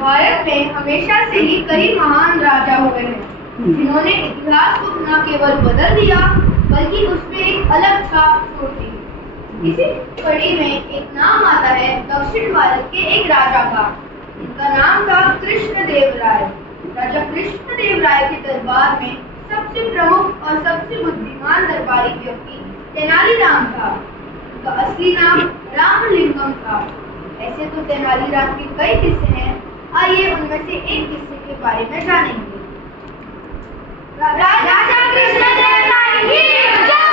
भारत में हमेशा से ही कई महान राजा हुए हैं, जिन्होंने इतिहास को न केवल बदल दिया बल्कि उसमें एक अलग छाप छोड़ दी। इसी कड़ी में एक नाम आता है दक्षिण भारत के एक राजा का, जिनका नाम था कृष्णदेवराय। राजा कृष्णदेवराय के दरबार में सबसे प्रमुख और सबसे बुद्धिमान दरबारी व्यक्ति तेनालीराम था। उनका असली नाम रामलिंगम था। ऐसे तो तेनालीराम के कई किस्से हैं, आइए उनमें से एक किस्से के बारे में जानेंगे। राजा कृष्णदेवराय की जय!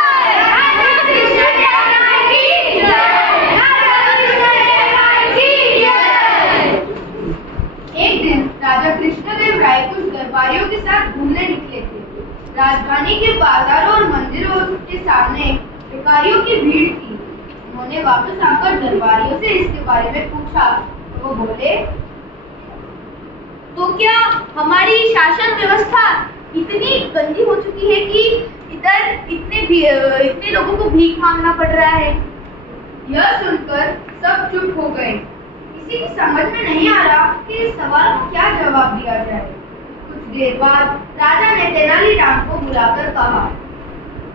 राजा कृष्णदेवराय की जय! राजा कृष्णदेवराय की जय! एक दिन राजा कृष्णदेवराय कुछ दरबारियों के साथ घूमने निकले थे। राजधानी के बाजारों और मंदिरों के सामने भिखारियों की भीड़ थी। उन्होंने वापस आकर दरबारियों से इसके बारे में पूछा तो वो बोले, तो क्या हमारी शासन व्यवस्था इतनी गंदी हो चुकी है कि इधर इतने लोगों को भीख मांगना पड़ रहा है? यह सुनकर सब चुप हो गए। किसी की समझ में नहीं आ रहा कि इस सवाल को क्या जवाब दिया जाए। कुछ देर बाद राजा ने तेनालीराम को बुलाकर कहा,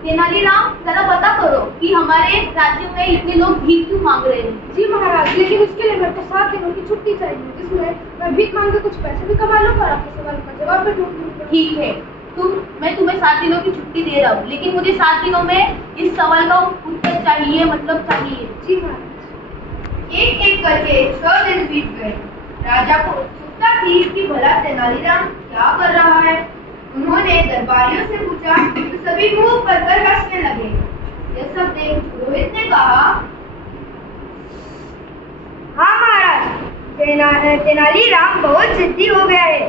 तेनालीराम, जरा पता करो कि हमारे राज्य में इतने लोग भीख क्यों मांग रहे हैं? जी महाराज, लेकिन उसके लिए मेरे को 7 दिनों की छुट्टी चाहिए, जिसमें मैं भीख मांग के कुछ पैसे भी कमा लूंगा और आपके सवाल का जवाब भी ढूंढ लूंगा। ठीक है, मैं तुम्हें 7 दिनों की छुट्टी दे रहा हूँ, लेकिन मुझे 7 दिनों में इस सवाल का उत्तर चाहिए, मतलब चाहिए। जी महाराज। एक एक करके 6 दिन बीत गए। राजा को उत्सुकता थी कि भला तेनालीराम क्या कर रहा है। उन्होंने दरबारियों से पूछा तो सभी मुंह पर हंसने लगे। यह सब देख पुरोहित ने कहा, हाँ महाराज, तेनालीराम बहुत जिद्दी हो गया है।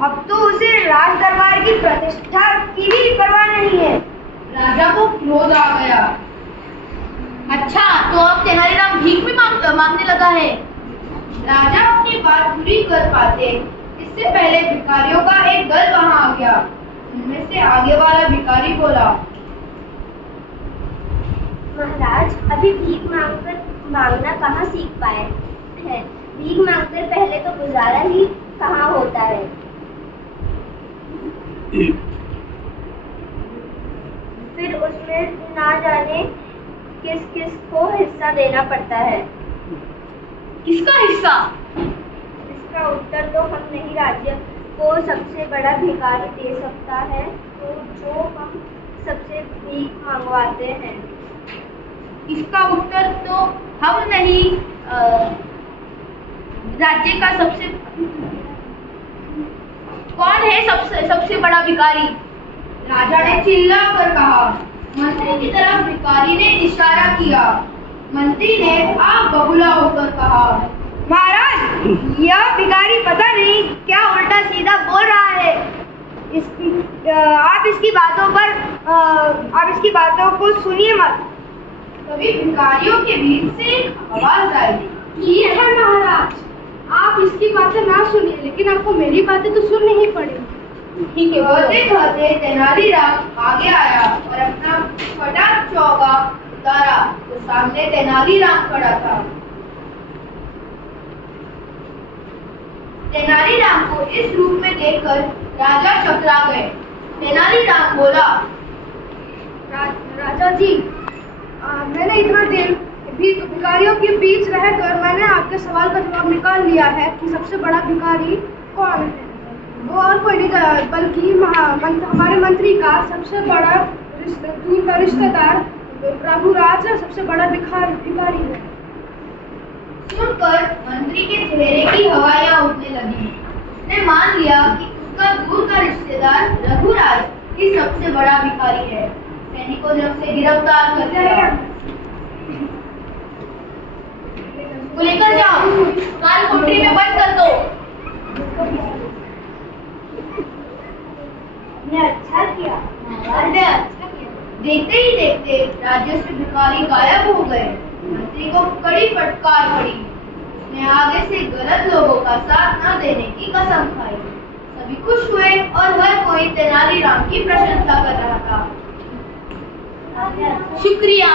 अब तो उसे राज दरबार की प्रतिष्ठा की भी परवाह नहीं है। राजा को क्रोध आ गया। अच्छा, तो अब तेनालीराम भीख भी मांगने लगा है। राजा अपनी बात पूरी कर पाते इससे पहले भिखारियों का एक दल वहां आ गया। उनमें से आगे वाला भिखारी बोला, महाराज, अभी भीख मांगना कहाँ सीख पाए हैं? भीख मांगकर पहले तो गुजारा ही कहाँ होता है। फिर उसमें ना जाने किस किस को हिस्सा देना पड़ता है। किसका हिस्सा? इसका उत्तर तो हम नहीं, राज्य को सबसे बड़ा भिखारी दे सकता है, तो जो हम सबसे भीख मंगवाते हैं। इसका उत्तर तो हम नहीं, राज्य का कौन है सबसे बड़ा भिखारी? राजा ने चिल्ला कर कहा। मंत्री की तरफ भिखारी ने इशारा किया। मंत्री ने आग बबूला होकर कहा, महाराज, यह भिखारी पता नहीं क्या उल्टा सीधा बोल रहा है। आप इसकी बातों को सुनिए मत। तभी भिखारियों के बीच से एक आवाज आई, ठीक है महाराज, आप इसकी बातें ना सुनिए, लेकिन आपको मेरी बातें तो सुननी ही पड़ेगी। ठीक है। कहते तेनालीराम आगे आया और अपना फटा चौगा उतारा तो सामने तेनालीराम खड़ा था। तेनालीराम को इस रूप में देखकर राजा चकरा गए। तेनालीराम बोला, राजा जी, मैंने इतना देर भिखारियों के बीच रहकर मैंने आपके सवाल का जवाब निकाल लिया है कि सबसे बड़ा भिखारी कौन है। वो और कोई नहीं बल्कि हमारे मंत्री का सबसे बड़ा दूर का रिश्तेदार प्रभुराज सबसे बड़ा भिखारी है। सुनकर मंत्री के चेहरे की हवाइयां उठने लगी। उसने मान लिया कि उसका दूर का रिश्तेदार रघुराज ही सबसे बड़ा भिखारी है। सैनिकों ने उसे गिरफ्तार कर लिया। को लेकर जाओ, काल कोठरी में बंद कर दो। अच्छा किया। देखते ही देखते राज्य से भिखारी गायब हो गए। मंत्री को कड़ी फटकार पड़ी। उसने आगे से गलत लोगों का साथ न देने की कसम खाई। सभी खुश हुए और हर कोई तेनालीराम की प्रशंसा कर रहा था। शुक्रिया।